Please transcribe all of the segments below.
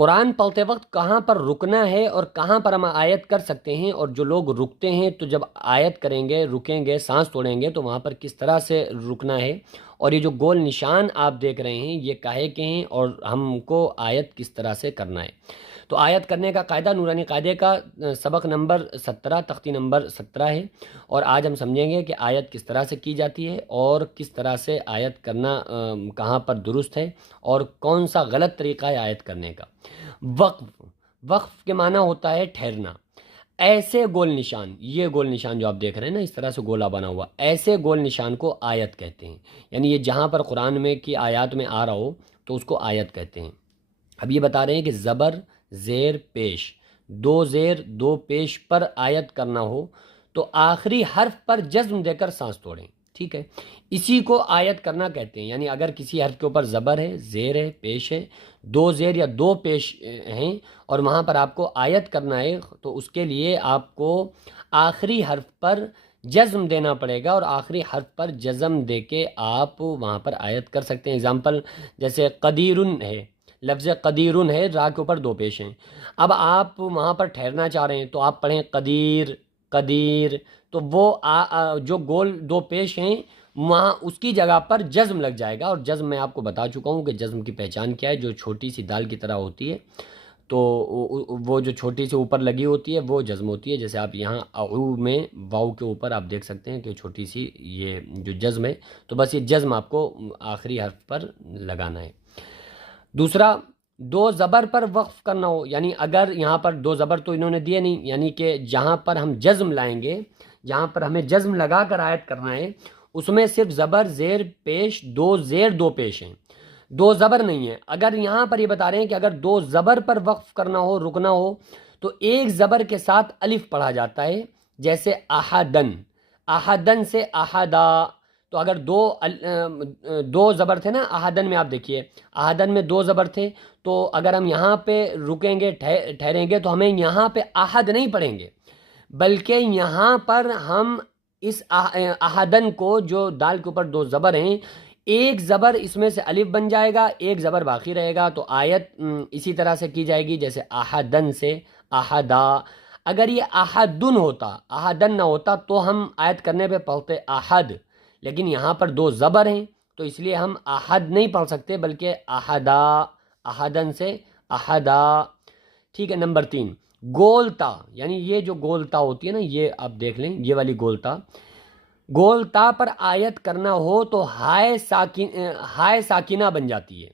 قرآن پڑھتے وقت کہاں پر رکنا ہے اور کہاں پر ہم آیت کر سکتے ہیں، اور جو لوگ رکتے ہیں تو جب آیت کریں گے، رکیں گے، سانس توڑیں گے تو وہاں پر کس طرح سے رکنا ہے، اور یہ جو گول نشان آپ دیکھ رہے ہیں یہ کاہے کے ہیں، اور ہم کو آیت کس طرح سے کرنا ہے۔ تو آیت کرنے کا قاعدہ نورانی قاعدے کا سبق نمبر 17، تختی نمبر 17 ہے، اور آج ہم سمجھیں گے کہ آیت کس طرح سے کی جاتی ہے اور کس طرح سے آیت کرنا کہاں پر درست ہے اور کون سا غلط طریقہ ہے آیت کرنے کا۔ وقف، وقف کے معنی ہوتا ہے ٹھہرنا۔ ایسے گول نشان، یہ گول نشان جو آپ دیکھ رہے ہیں نا اس طرح سے گولا بنا ہوا، ایسے گول نشان کو آیت کہتے ہیں، یعنی یہ جہاں پر قرآن میں کی آیات میں آ رہا ہو تو اس کو آیت کہتے ہیں۔ اب یہ بتا رہے ہیں کہ زبر زیر پیش، دو زیر دو پیش پر آیت کرنا ہو تو آخری حرف پر جزم دے کر سانس توڑیں، ٹھیک ہے، اسی کو آیت کرنا کہتے ہیں۔ یعنی اگر کسی حرف کے اوپر زبر ہے، زیر ہے، پیش ہے، دو زیر یا دو پیش ہیں اور وہاں پر آپ کو آیت کرنا ہے تو اس کے لیے آپ کو آخری حرف پر جزم دینا پڑے گا، اور آخری حرف پر جزم دے کے آپ وہاں پر آیت کر سکتے ہیں۔ اگزامپل جیسے قدیرن ہے، لفظ قدیرن ہے، را کے اوپر دو پیش ہیں، اب آپ وہاں پر ٹھہرنا چاہ رہے ہیں تو آپ پڑھیں قدیر قدیر، تو وہ جو گول دو پیش ہیں وہاں اس کی جگہ پر جزم لگ جائے گا، اور جزم میں آپ کو بتا چکا ہوں کہ جزم کی پہچان کیا ہے، جو چھوٹی سی دال کی طرح ہوتی ہے تو وہ جو چھوٹی سی اوپر لگی ہوتی ہے وہ جزم ہوتی ہے۔ جیسے آپ یہاں اعو میں واؤ کے اوپر آپ دیکھ سکتے ہیں کہ چھوٹی سی یہ جو جزم ہے، تو بس یہ جزم آپ کو آخری حرف پر لگانا ہے۔ دوسرا، دو زبر پر وقف کرنا ہو، یعنی اگر یہاں پر دو زبر تو انہوں نے دیے نہیں، یعنی کہ جہاں پر ہم جزم لائیں گے، جہاں پر ہمیں جزم لگا کر آیت کرنا ہے اس میں صرف زبر زیر پیش، دو زیر دو پیش ہیں، دو زبر نہیں ہیں۔ اگر یہاں پر یہ بتا رہے ہیں کہ اگر دو زبر پر وقف کرنا ہو، رکنا ہو، تو ایک زبر کے ساتھ الف پڑھا جاتا ہے، جیسے احدن، احدن سے احدا، تو اگر دو زبر تھے نا احدن میں، آپ دیکھیے احدن میں دو زبر تھے، تو اگر ہم یہاں پہ رکیں گے، ٹھہریں گے تو ہمیں یہاں پہ احد نہیں پڑھیں گے، بلکہ یہاں پر ہم اس احدن کو، جو دال کے اوپر دو زبر ہیں، ایک زبر اس میں سے الف بن جائے گا، ایک زبر باقی رہے گا، تو آیت اسی طرح سے کی جائے گی جیسے احدن سے احدا۔ اگر یہ احدن ہوتا، احدن نہ ہوتا تو ہم آیت کرنے پہ پڑھتے احد، لیکن یہاں پر دو زبر ہیں تو اس لیے ہم احد نہیں پڑھ سکتے بلکہ احدا، احدن سے احدا، ٹھیک ہے۔ نمبر 3، گولتا، یعنی یہ جو گولتا ہوتی ہے نا، یہ آپ دیکھ لیں، یہ والی گولتا، گولتا پر آیت کرنا ہو تو ہائے ساکنہ بن جاتی ہے،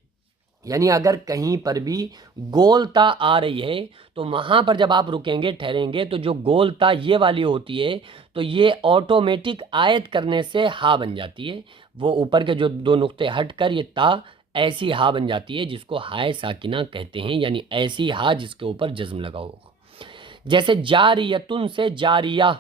یعنی اگر کہیں پر بھی گولتا آ رہی ہے تو وہاں پر جب آپ رکیں گے، ٹھہریں گے، تو جو گولتا یہ والی ہوتی ہے تو یہ آٹومیٹک آیت کرنے سے ہا بن جاتی ہے، وہ اوپر کے جو دو نقطے ہٹ کر یہ تا ایسی ہا بن جاتی ہے جس کو ہائے ساکنہ کہتے ہیں، یعنی ایسی ہا جس کے اوپر جزم لگا ہو۔ جیسے جاریتن سے جاریہ،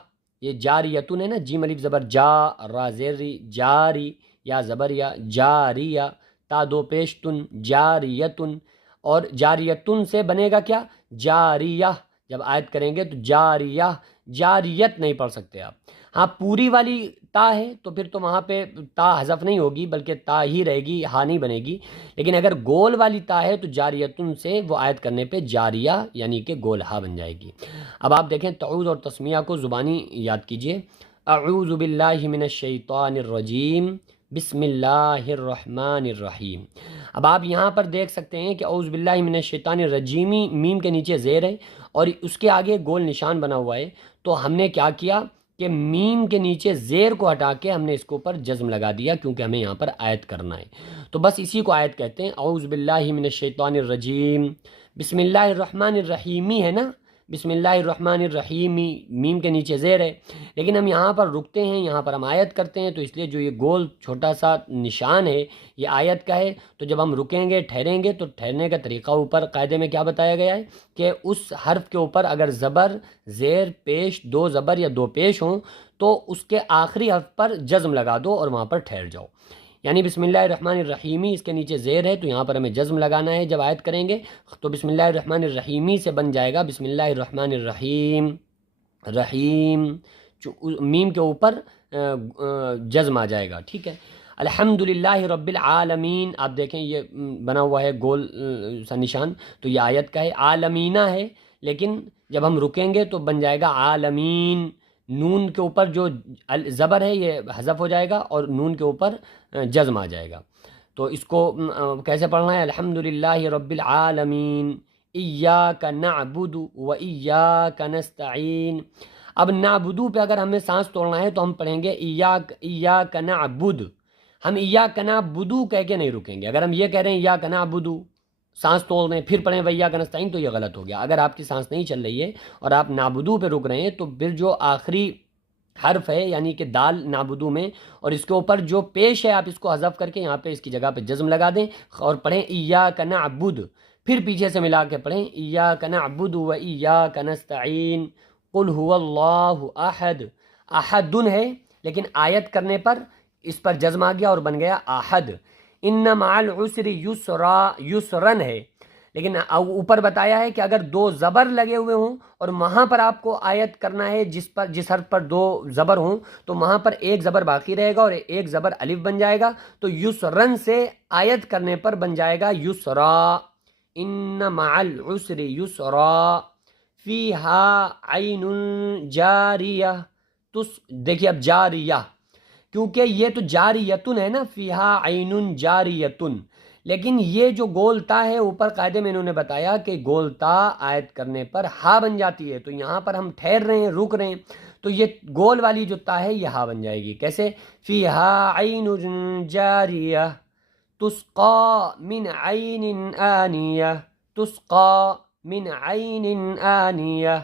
یہ جاریتن ہے نا، جیم الف زبر جا، را زیری، جاری، یا زبر یا، جاریہ، تا دو پیش تن، جاریتن، اور جاریتن سے بنے گا کیا، جاریہ، جب آیت کریں گے تو جاریہ، جاریت نہیں پڑھ سکتے آپ۔ ہاں پوری والی تا ہے تو پھر تو وہاں پہ تا حذف نہیں ہوگی بلکہ تا ہی رہے گی، ہا نہیں بنے گی، لیکن اگر گول والی تا ہے تو جاریتن سے وہ آیت کرنے پہ جاریہ یعنی کہ گول ہا بن جائے گی۔ اب آپ دیکھیں تعوذ اور تسمیہ کو زبانی یاد کیجئے۔ اعوذ باللہ من الشیطان الرجیم، بسم اللہ الرحمن الرحیم۔ اب آپ یہاں پر دیکھ سکتے ہیں کہ اعوذ باللہ من الشیطان الرجیم، میم کے نیچے زیر ہے اور اس کے آگے گول نشان بنا ہوا ہے، تو ہم نے کیا کیا کہ میم کے نیچے زیر کو ہٹا کے ہم نے اس کے اوپر جزم لگا دیا، کیونکہ ہمیں یہاں پر آیت کرنا ہے، تو بس اسی کو آیت کہتے ہیں۔ اعوذ باللہ من الشیطان الرجیم، بسم اللہ الرحمن الرحیم ہے نا، بسم اللہ الرحمن الرحیم، میم کے نیچے زیر ہے، لیکن ہم یہاں پر رکتے ہیں، یہاں پر ہم آیت کرتے ہیں، تو اس لیے جو یہ گول چھوٹا سا نشان ہے یہ آیت کا ہے، تو جب ہم رکیں گے، ٹھہریں گے، تو ٹھہرنے کا طریقہ اوپر قاعدے میں کیا بتایا گیا ہے کہ اس حرف کے اوپر اگر زبر زیر پیش، دو زبر یا دو پیش ہوں تو اس کے آخری حرف پر جزم لگا دو اور وہاں پر ٹھہر جاؤ، یعنی بسم اللہ الرحمن الرحیمی، اس کے نیچے زیر ہے تو یہاں پر ہمیں جزم لگانا ہے جب آیت کریں گے، تو بسم اللہ الرحمن الرحیمی سے بن جائے گا بسم اللہ الرحمن الرحیم، رحیم، میم کے اوپر جزم آ جائے گا، ٹھیک ہے۔ الحمدللہ رب العالمین، آپ دیکھیں یہ بنا ہوا ہے گول سا نشان، تو یہ آیت کا ہے، عالمینہ ہے، لیکن جب ہم رکیں گے تو بن جائے گا عالمین، نون کے اوپر جو زبر ہے یہ حذف ہو جائے گا اور نون کے اوپر جزم آ جائے گا۔ تو اس کو کیسے پڑھنا ہے؟ الحمدللہ رب العالمین، ایاک نعبد و ایاک نستعین۔ اب نعبدو پہ اگر ہمیں سانس توڑنا ہے تو ہم پڑھیں گے ایاک نعبد، ہم ایاک نعبدو کہہ کے نہیں رکیں گے۔ اگر ہم یہ کہہ رہے ہیں ایاک نعبدو، سانس توڑ دیں پھر پڑھیں وایاک نستعین، تو یہ غلط ہو گیا۔ اگر آپ کی سانس نہیں چل رہی ہے اور آپ نعبدو پہ رک رہے ہیں تو پھر جو آخری حرف ہے یعنی کہ دال نعبدو میں، اور اس کے اوپر جو پیش ہے آپ اس کو حذف کر کے یہاں پہ اس کی جگہ پہ جزم لگا دیں اور پڑھیں ایاک نعبد، پھر پیچھے سے ملا کے پڑھیں ایاک نعبد و ایاک نستعین، قل هو اللہ احد۔ احدن ہے لیکن آیت کرنے پر اس پر جزم آ گیا اور بن گیا احد۔ ان مع العسر یسرا، یسرن ہے، لیکن اوپر بتایا ہے کہ اگر دو زبر لگے ہوئے ہوں اور وہاں پر آپ کو آیت کرنا ہے جس حرف پر دو زبر ہوں تو وہاں پر ایک زبر باقی رہے گا اور ایک زبر الف بن جائے گا، تو یسرن سے آیت کرنے پر بن جائے گا یسرا۔ ان مع العسر یسرا، فیہا عین جاریہ، دیکھیے اب جاریہ، کیونکہ یہ تو جاریتن ہے نا، فیہا عین جاریتن، لیکن یہ جو گول تا ہے اوپر قاعدے میں انہوں نے بتایا کہ گول تا آیت کرنے پر ہا بن جاتی ہے، تو یہاں پر ہم ٹھہر رہے ہیں، رک رہے ہیں، تو یہ گول والی جو تا ہے یہ ہا بن جائے گی۔ کیسے؟ فیہا عین جاریہ تسقا من عین آنیہ، تسقا من عین آنیہ،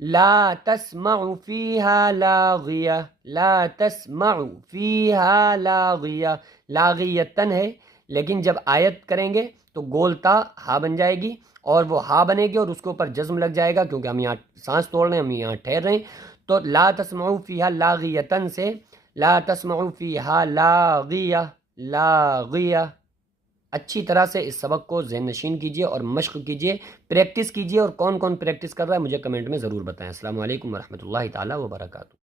لا تسمع فیہا لاغیہ، لا تسمع فیہا لاغیہ، لاغیتن ہے، لیکن جب آیت کریں گے تو گول تا ہا بن جائے گی اور وہ ہا بنے گی اور اس کے اوپر جزم لگ جائے گا کیونکہ ہم یہاں سانس توڑ رہے ہیں، ہم یہاں ٹھہر رہے ہیں، تو لا تسمعوا فیہا لاغیتن سے لا تسمعوا فیہا لاغیہ، لاغیہ۔ اچھی طرح سے اس سبق کو ذہن نشین کیجیے اور مشق کیجیے، پریکٹس کیجیے، اور کون کون پریکٹس کر رہا ہے مجھے کمنٹ میں ضرور بتائیں۔ السلام علیکم ورحمۃ اللہ تعالیٰ وبرکاتہ۔